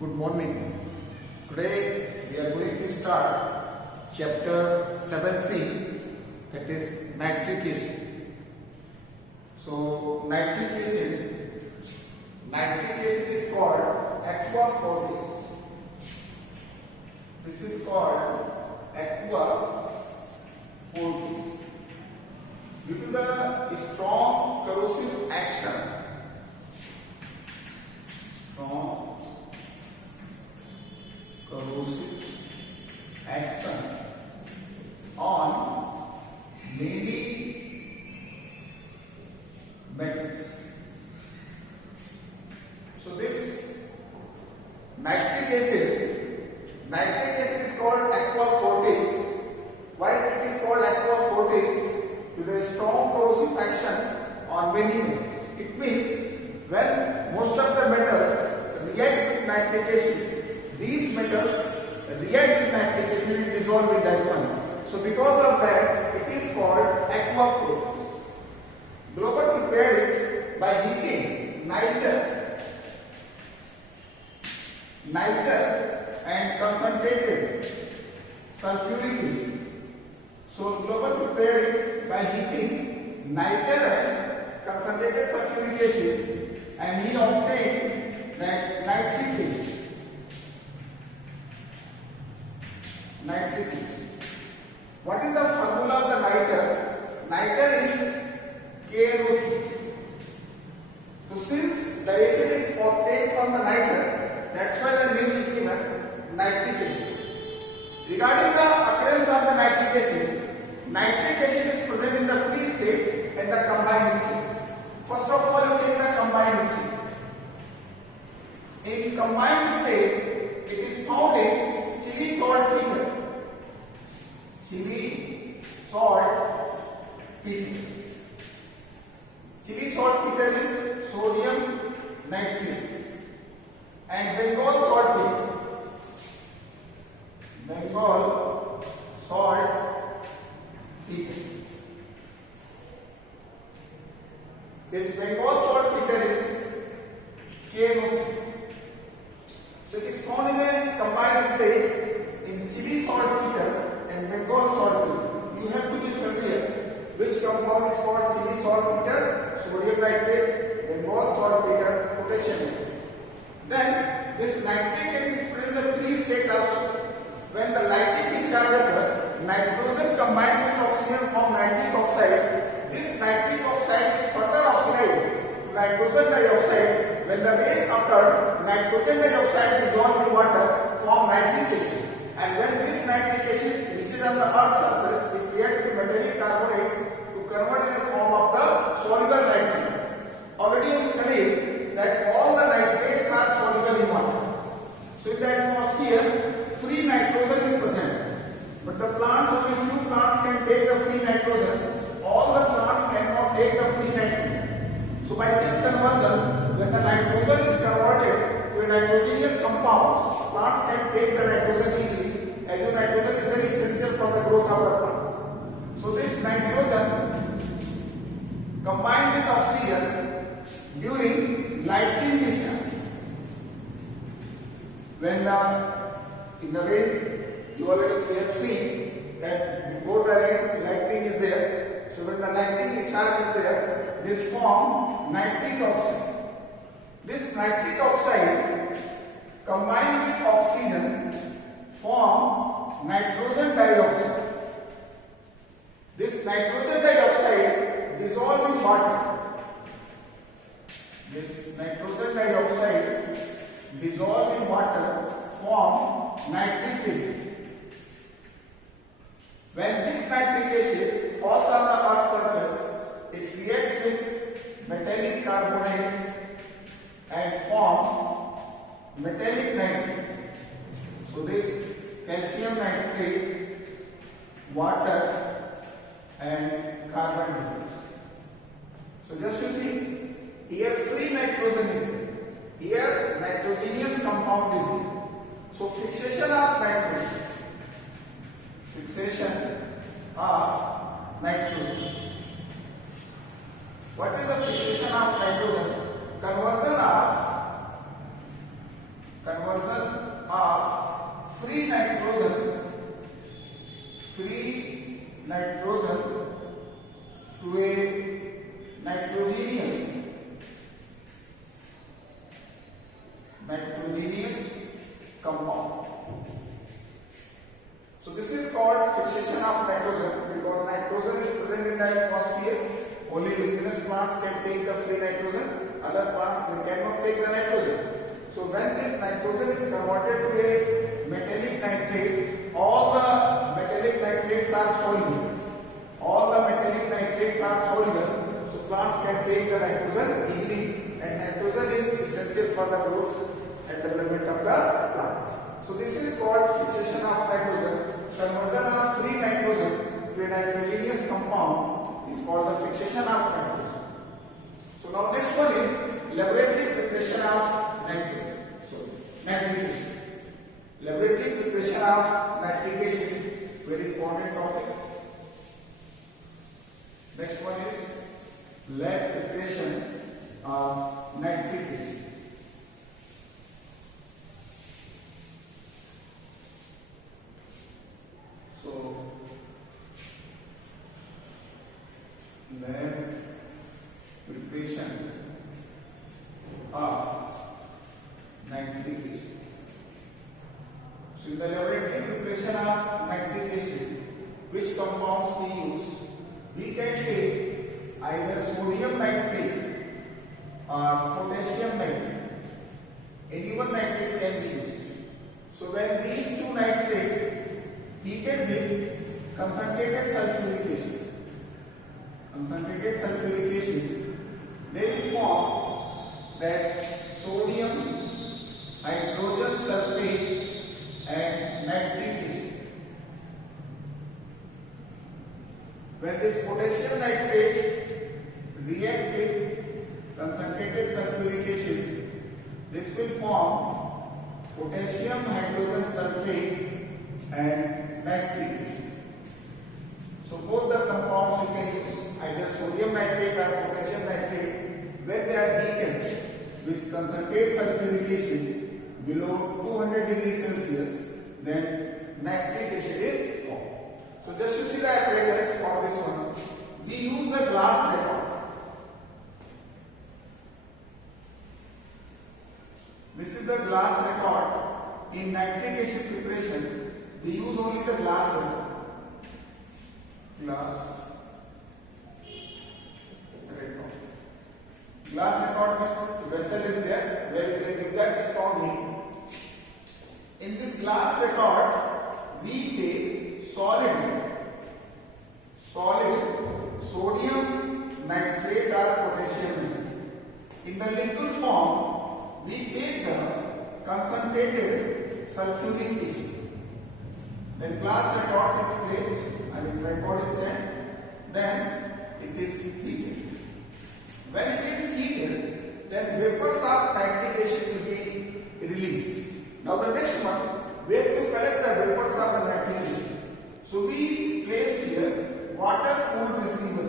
Good morning. Today we are going to start chapter 7C, that is nitric acid. So nitric acid is called aqua fortis. This is called aqua fortis. Due to the strong corrosive action on many metals. So this nitric acid is called aqua fortis. Why it is called aqua fortis? To the strong corrosive action on many metals. It means when most of the metals react with nitric acid, these metals react with nitric acid and dissolve in that one. So because of that, it is called aqua fortis. Glauber prepared it by heating niter and concentrated sulfuric acid. So Glauber prepared it by heating niter and concentrated sulfuric acid, and he obtained that nitric acid. What is the formula of the niter? Niter is KNO3. So since the acid is obtained from the niter, that's why the name is given nitric acid. Regarding the occurrence of the nitric acid is present in the free state and the combined state. First of all, you take the combined state. In combined state, it is found in chili saltpeter. Chili saltpeter is sodium nitrate, and Bengal saltpeter. This Bengal saltpeter is KNO3. So it is found in a combined state in chili saltpeter and Bengal saltpeter. You have to be familiar which compound is called chili saltpeter, sodium nitrate, Bengal saltpeter, potassium nitrate. Then this nitrate is present in the free state also. When the lactic discharge occurs, nitrogen combines with oxygen form nitric oxide. This nitric oxide is further oxidized to nitrogen dioxide. When the rain occurs, nitrogen dioxide dissolved in water form nitric acid. And when this nitric acid reaches on the earth's surface, it reacts with metallic carbonate to convert in the form of the soluble nitrates. Already you studied that all the nitrates are soluble in water. So in the atmosphere, free nitrogen is present. But the plants, only few plants can take the free nitrogen. All the plants cannot take the free nitrogen. So by this conversion, when the nitrogen is converted to a nitrogenous compound, plants can take the nitrogen easily. As you know, nitrogen is very essential for the growth of the plant. So this nitrogen combined with oxygen during lightning discharge. When in the rain, you have seen that before the rain, lightning is there. So when the lightning discharge is there, this form nitric oxide. This nitric oxide combined with oxygen form nitrogen dioxide. This nitrogen dioxide dissolves in water. This nitrogen dioxide dissolved in water form nitric acid. When this nitric acid falls on the earth's surface, it reacts with metallic carbonate and form metallic nitrate. So this calcium nitrate, water and carbon dioxide. So just you see, here free nitrogen is there. Here nitrogenous compound is there. So fixation of nitrogen. What is the fixation of nitrogen? Conversion a nitrogenous compound. So this is called fixation of nitrogen because nitrogen is present in the atmosphere. Only luminous plants can take the free nitrogen. Other plants they cannot take the nitrogen. So when this nitrogen is converted to a metallic nitrate, all the metallic nitrates are soluble. All the metallic nitrates are soluble, so plants can take the nitrogen easily, and nitrogen is essential for the growth and development of the plants. So this is called fixation of nitrogen. Conversion of free nitrogen to a nitrogenous compound is called the fixation of nitrogen. So now next one is laboratory preparation of nitrogen. So nitrification. Laboratory preparation of nitrification, very important topic. Next one is lab preparation of nitrification. So lab preparation of nitrification. So in the laboratory preparation of nitrification, which compounds we use? We can take either sodium nitrate or potassium nitrate. Any one nitrate can be used. So when these two nitrates heated with concentrated sulfuric acid, they will form that sodium hydrogen sulfate and nitric acid. When this potassium nitrate react with concentrated sulfuric acid, this will form potassium hydrogen sulfate and nitric acid. So both the compounds you can use either sodium nitrate or potassium nitrate. When they are heated with concentrated sulfuric acid below 200 degrees Celsius, then nitric acid is formed. So just to see the apparatus for this one, we use the glass record. This is the glass record. In nitric acid preparation, we use only the glass record. Glass record means vessel is there where you can give the strong heat. In this glass record, we take solid sodium nitrate or potassium nitrate. In the liquid form, we take the concentrated sulfuric acid. When glass record is placed, record is stand, then it is heated. When it is heated, then vapors of nitric acid will be released. Now the next one, we have to collect the vapors of the nitric acid. So we placed here water cooled receiver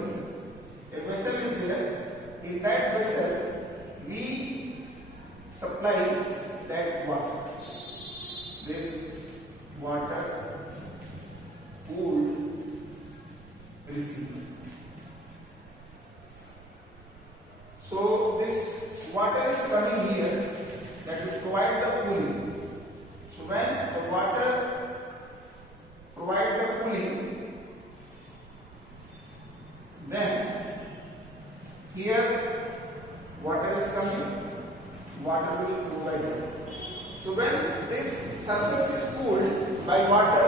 here. A vessel is there. In that vessel, we supply that water. This water cooled receiver. So this water is coming here that will provide the cooling. So when the water provides the cooling, then here water is coming, water will go by there. So when this surface is cooled by water,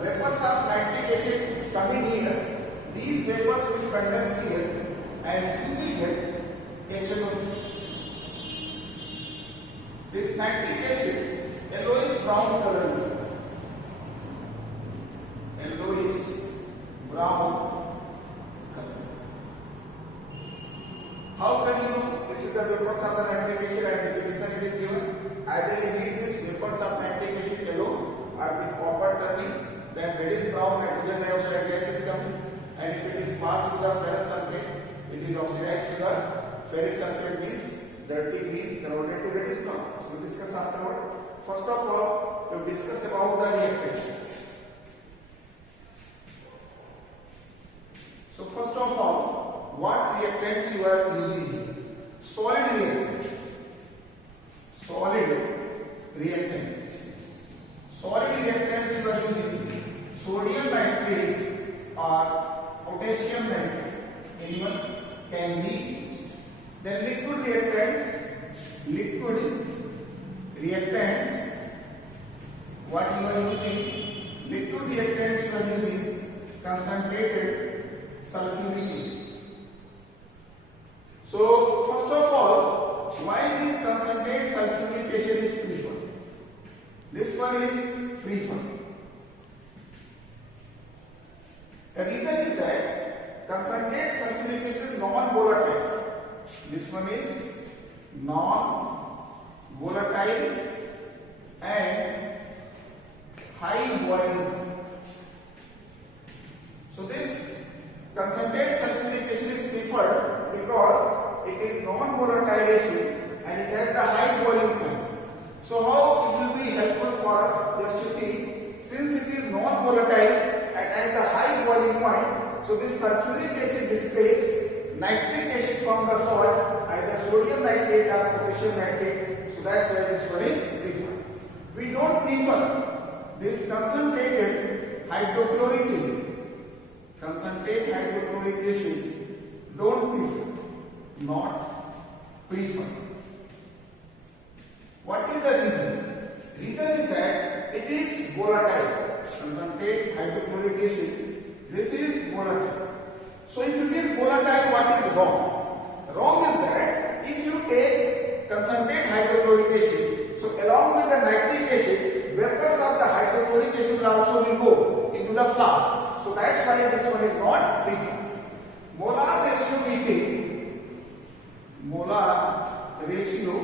vapors of nitric acid coming here, these vapors will condense here and you will get HNO3. This nitric acid, yellowish brown color. Yellowish brown color. How can you know this is the vapors of the nitric acid and definition it is given? Either you read this vapors of nitric acid yellow or with copper turning, then reddish brown nitrogen dioxide gas is coming, and if it is passed to the ferrous sulfate, it is oxidized to the ferric sulfate means dirty green converted to reddish brown. So we discuss afterward. First of all, we discuss about the reactants. So first of all, reactants you are using here? Solid reactants. Solid reactants. Solid reactants you are using sodium nitrate or potassium nitrate. Anyone can be used. Then liquid reactants. Liquid reactants. What you are using? Liquid reactants you are using concentrated sulfuric acid. So first of all, why this concentrated sulfuric acid is preferred? This one is preferred. The reason is that concentrated sulfuric acid is non-volatile. This one is non-volatile and high boiling point. So this concentrated sulfuric acid is preferred because it is non-volatile acid and it has the high boiling point. So how it will be helpful for us just to see, since it is non-volatile and has the high boiling point, so this sulfuric acid displaces nitric acid from the salt, either sodium nitrate or potassium nitrate. So that's why this one is preferred. We don't prefer this concentrated hydrochloric acid. Concentrated hydrochloric acid don't prefer, not prefer. What is the reason? Reason is that it is volatile. Concentrated hydrochloric acid, this is volatile. So if it is volatile, what is wrong? Wrong is that if you take concentrated hydrochloric acid, so along with the nitric acid, vapors of the hydrochloric acid will also go into the flask. So that's why this one is not preferred. Molar ratio we take. Molar ratio.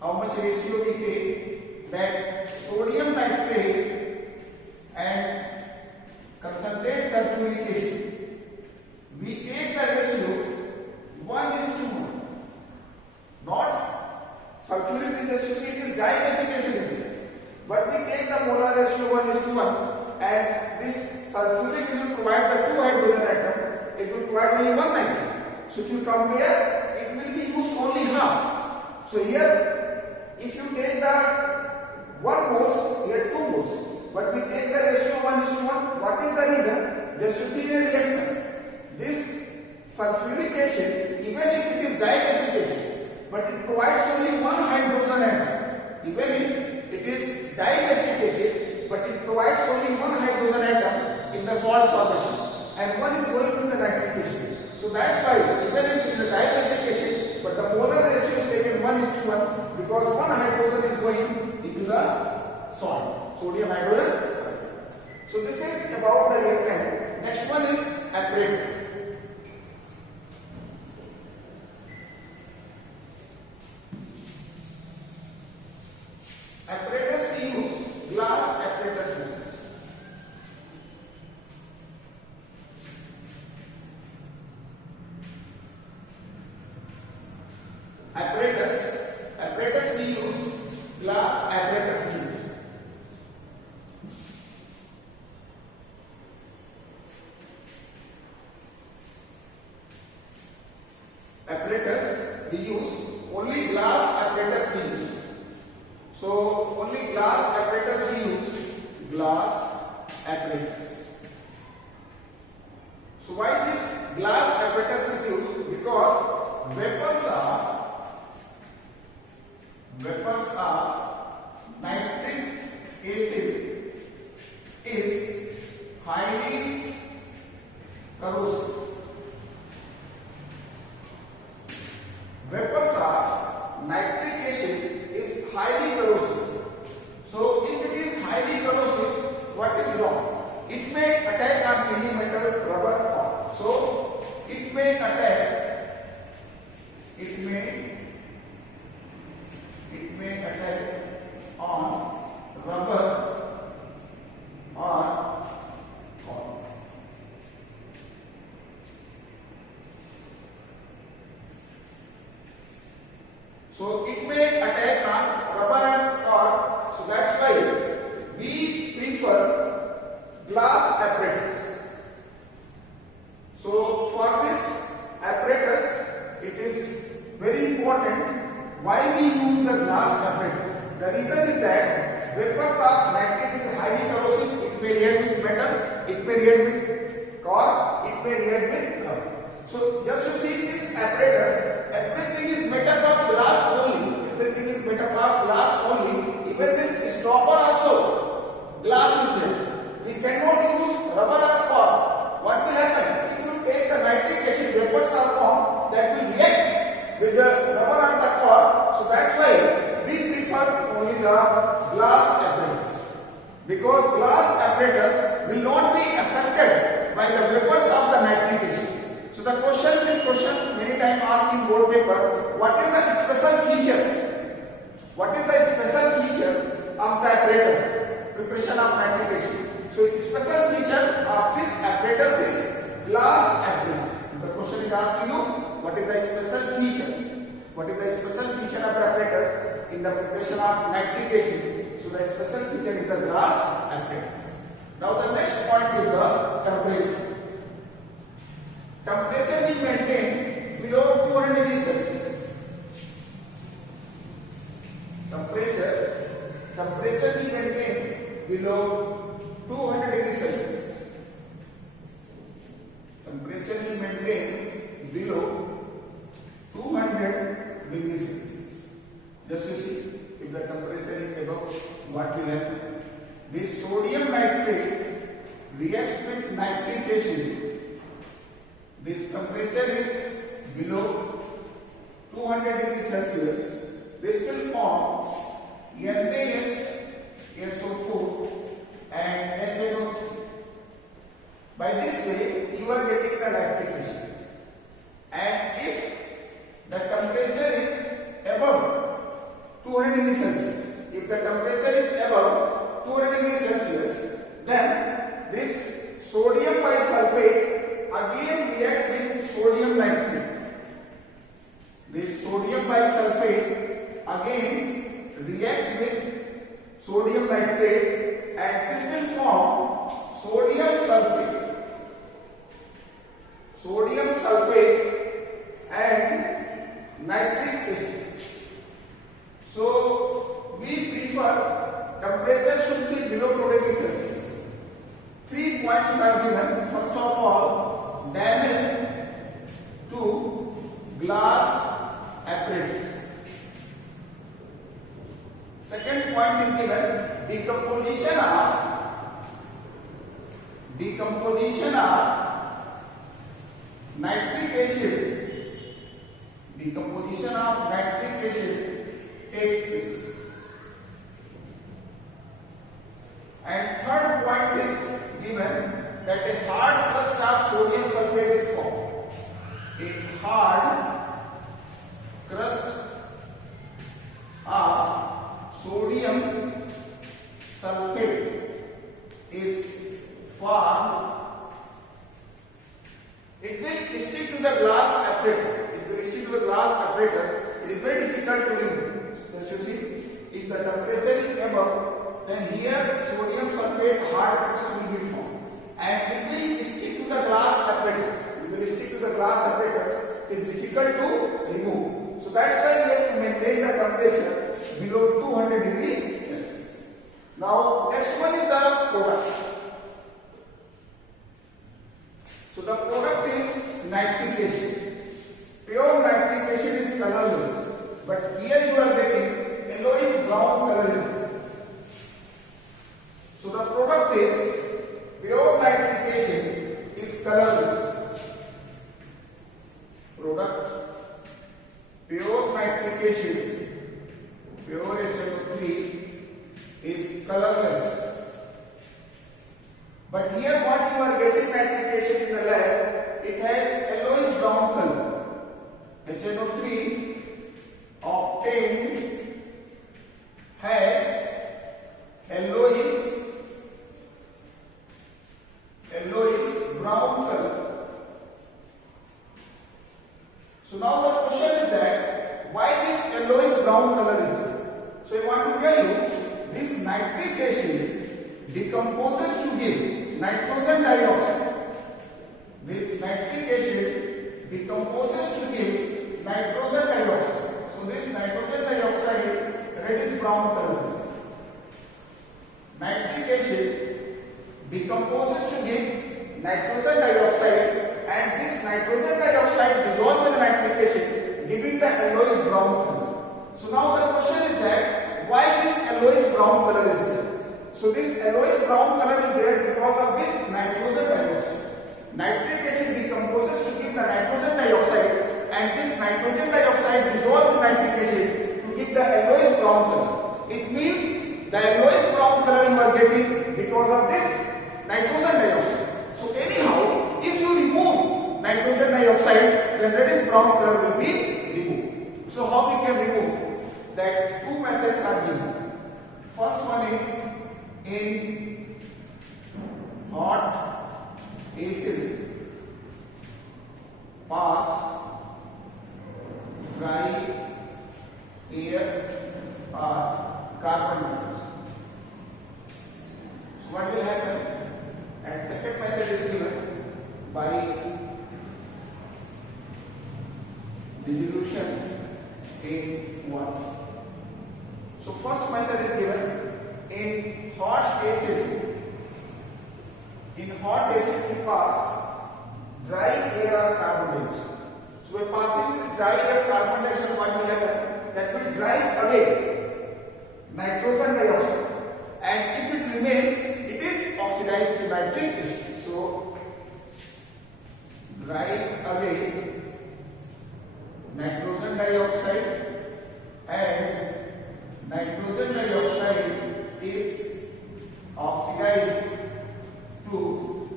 How much ratio we take? That sodium nitrate and concentrated sulfuric acid. We take the ratio 1:1. Not sulfuric acid associated is diacetic acid is there. But we take the molar ratio 1:1 and this sulfuric acid will provide the 2 hydrogen atom. It will provide only 1 nitrogen. So if you compare, it will be used only half. So here, if you take the 1 moles, here 2 moles. But we take the ratio 1:1. What is the reason? Just to see the reaction. This sulfuric acid, even if it is diacetic acid, but it provides only 1 hydrogen atom. Even if it is diacetic acid, but it provides only 1 hydrogen atom in the salt formation, and 1 is going to the nitric acid. So that's why even if it is a diacetic acid, but the molar ratio is taken 1:1 because 1 hydrogen is going into the salt, sodium hydrogen sulfate. So this is about the reactant. Next one is apparatus. Apparatus we use glass apparatus system. Apparatus we use glass apparatus we use. Apparatus we use only glass apparatus we use. So only glass apparatus we use, glass apparatus. So why this glass apparatus is used? Because vapors of nitric acid is highly corrosive. Vapors of nitric acid is highly corrosive. So if it is highly corrosive, what is wrong? It may attack on any metal, rubber, or so it may attack. It may attack on rubber or cork. So it may attack on rubber and cork. So that's why we prefer glass apparatus. So for this why we use the glass apparatus? The reason is that vapors of nitrate is highly corrosive. It may react with metal, it may react with cork, it may react with rubber. So just to see this apparatus, everything is made up of glass only. Everything is made up of glass only. Even this stopper also glass is there. We cannot use rubber or cork. What will happen? If you take the nitric acid vapors are formed, that will react with the rubber and the cork. So that's why we prefer only the glass apparatus. Because glass apparatus will not be affected by the vapors of the nitric acid. So the question, this question many times asked in board paper, what is the special feature? What is the special feature of the apparatus? Preparation of nitric acid. So the special feature of this apparatus is glass apparatus. The question is asking you, what is the special feature? What is the special feature of the apparatus in the preparation of nitric acid? So the special feature is the glass apparatus. Now the next point is the temperature. Temperature we maintain below 200 degrees Celsius. Temperature we maintain below 200 degrees Celsius. Temperature we maintain below 200 degrees Celsius. Just to see if the temperature is above, what will happen? This sodium nitrate reacts with nitric acid. This temperature is below 200 degrees Celsius. This will form NaHSO4 and HNO3. By this way, you are getting the nitric acid. And if the temperature is above 200 degrees Celsius, if the temperature is above 200 degrees Celsius, then this sodium bisulfate again react with sodium nitrate. This sodium bisulfate again react with sodium nitrate and this will form sodium sulfate. Sodium sulfate and nitric acid. So we prefer temperature should be below 200 degrees Celsius. 3 points are given. First of all, damage to glass apparatus. Second point is given, decomposition of nitric acid. Decomposition of nitric acid takes place. And third point is given that a hard crust of sodium sulfate is formed. A hard crust of sodium sulfate is formed. It will stick to the glass apparatus. It will stick to the glass apparatus. It is very difficult to remove. Just you see, if the temperature is above, then here sodium sulfate hard crust will be formed. And it will stick to the glass apparatus. It will stick to the glass apparatus. It is difficult to remove. So that's why we have to maintain the temperature below 200 degrees Celsius. Now next one is the product. So the product is nitric acid. Pure nitric acid is colorless, but here you are getting yellowish brown color. So the product is pure nitric acid is colorless. Product pure nitric acid, pure HNO3 is colorless. But here what you are getting nitric acid in the lab, it has yellowish brown color. HNO3 obtained has yellowish brown color. So now the question is that why this yellowish brown color is there? So I want to tell you this nitric acid decomposes to give nitrogen dioxide. This nitric acid decomposes to give nitrogen dioxide. So this nitrogen reddish brown color. Nitric acid decomposes to give nitrogen dioxide, and this nitrogen dioxide dissolves in nitric acid, giving the yellowish brown color. So now the question is that why this yellowish brown color is there? So this yellowish brown color is there because of this nitrogen dioxide. Nitric acid decomposes to give the nitrogen dioxide, and this nitrogen dioxide dissolves in nitric acid to give the yellowish brown color. It means the yellowish brown color you are getting because of this nitrogen dioxide. So anyhow, if you remove nitrogen dioxide, then reddish brown color will be removed. So how we can remove? That two methods are given. First one is in hot acid pass dry air or carbon dioxide. So what will happen? And second method is given by dilution in water. So first method is given in hot acid. In hot acid we pass dry air or carbon dioxide. So by passing this dry air carbon dioxide, what will happen? That will drive away nitrogen dioxide, and if it remains, it is oxidized to nitric acid. So drive away nitrogen dioxide, and nitrogen dioxide is oxidized to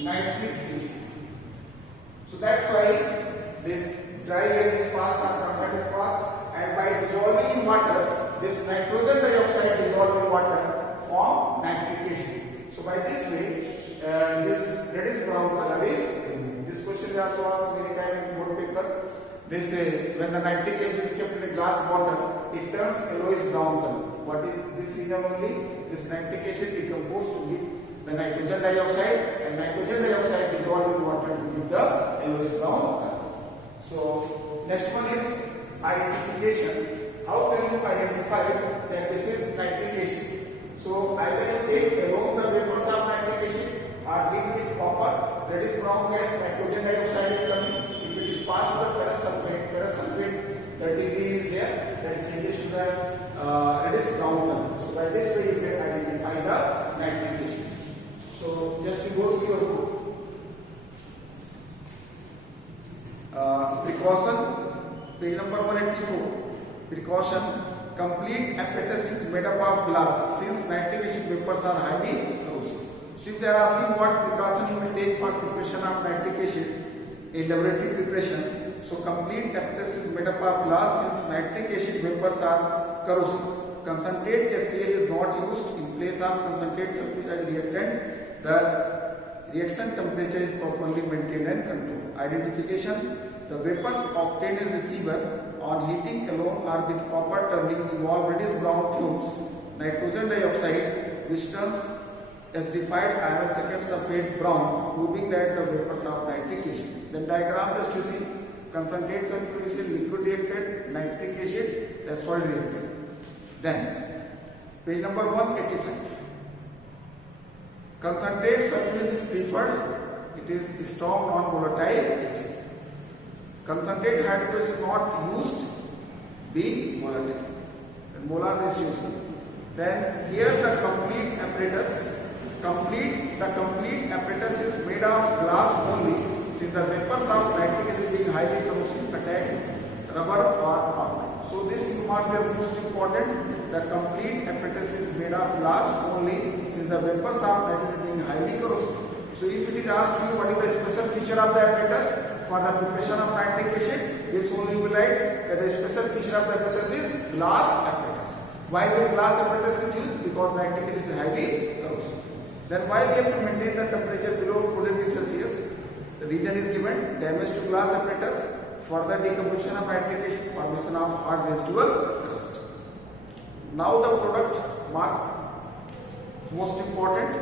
nitric acid. So that's why this dry air is passed or concept is passed, and by dissolving in water, this nitrogen dioxide dissolved in water form nitric acid. So by this way, this reddish brown color is removed. This question is also asked many times in board paper. They say when the nitric acid is kept in a glass bottle, it turns yellowish brown color. What is this reason only? This nitric acid decomposed to give the nitrogen dioxide, and nitrogen dioxide dissolved in water to give the yellowish brown color. So next one is identification. How can you identify that this is nitric acid? So either you take along the vapors of nitric acid or read with copper, reddish brown gas, nitrogen dioxide is coming. If it is passed with ferrous sulfate, the degree is there, that changes to the reddish brown color. So by this way you can identify the nitric acid. So just to go through your book. Precaution, page number 184. Precaution, complete apparatus is made up of glass since nitric acid vapors are highly corrosive. So if they are asking what precaution you will take for preparation of nitric acid in laboratory preparation, so complete apparatus is made up of glass since nitric acid vapors are corrosive. Concentrate HCl is not used in place of concentrate sulfuric acid reactant. The reaction temperature is properly maintained and controlled. Identification, the vapors obtained in receiver on heating alone or with copper turning involve reddish brown fumes, nitrogen dioxide, which turns acidified iron second sulfate brown, proving that the vapors are nitric acid. Then diagram just you see, concentrate sulfuric acid, liquid reacted, nitric acid, the solid reacted. Then page number 185. Concentrate sulfuric is preferred. It is strong non-volatile acid. Concentrate hydrochlorous is not used, being volatile. And molar ratio. Then here the complete apparatus is made of glass only, since the vapors of nitric acid being highly corrosive attack rubber or carbon. So this remark is most important. The complete apparatus is made of glass only, since the vapors of nitric acid being highly corrosive. So if it is asked you what is the special feature of the apparatus for the preparation of nitric acid, this only will write that the special feature of the apparatus is glass apparatus. Why this glass apparatus is used? Because nitric acid is highly corrosive. Then why we have to maintain the temperature below 200 degrees Celsius? The reason is given: damage to glass apparatus, further decomposition of nitric acid, formation of hard residual crust. Now the product mark, most important,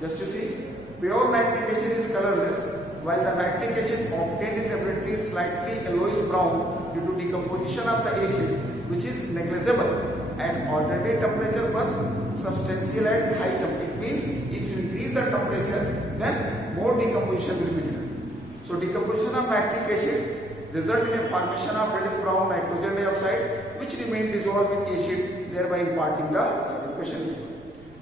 just you see, pure nitric acid is colorless, while the nitric acid obtained in laboratory is slightly yellowish brown due to decomposition of the acid, which is negligible, at ordinary temperature plus substantial at high temperature. It means if you increase the temperature, then more decomposition will be there. So decomposition of nitric acid result in a formation of reddish brown nitrogen dioxide which remain dissolved in acid, thereby imparting the question.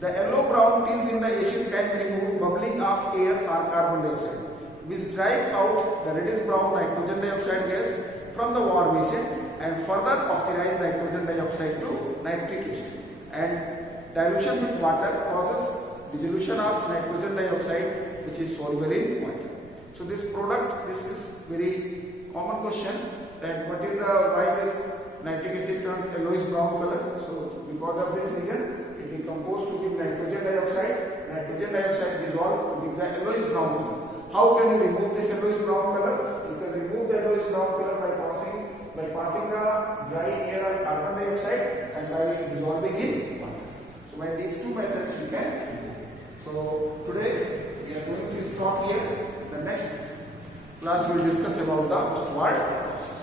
The yellow brown tints in the acid can remove bubbling of air or carbon dioxide, which drive out the reddish brown nitrogen dioxide gas from the warm acid and further oxidize nitrogen dioxide to nitric acid. And dilution with water causes dissolution of nitrogen dioxide, which is soluble in water. So this product, this is very common question, that what is the why this nitric acid turns yellowish brown color. So because of this reason, it decomposes to give nitrogen dioxide. Nitrogen dioxide dissolved to give the yellowish brown color. How can you remove this yellowish brown color? You can remove the yellowish brown color by passing the dry air or carbon dioxide and by dissolving in water. So by these two methods you can remove. So today we are going to stop here. The next class will discuss about the postword process.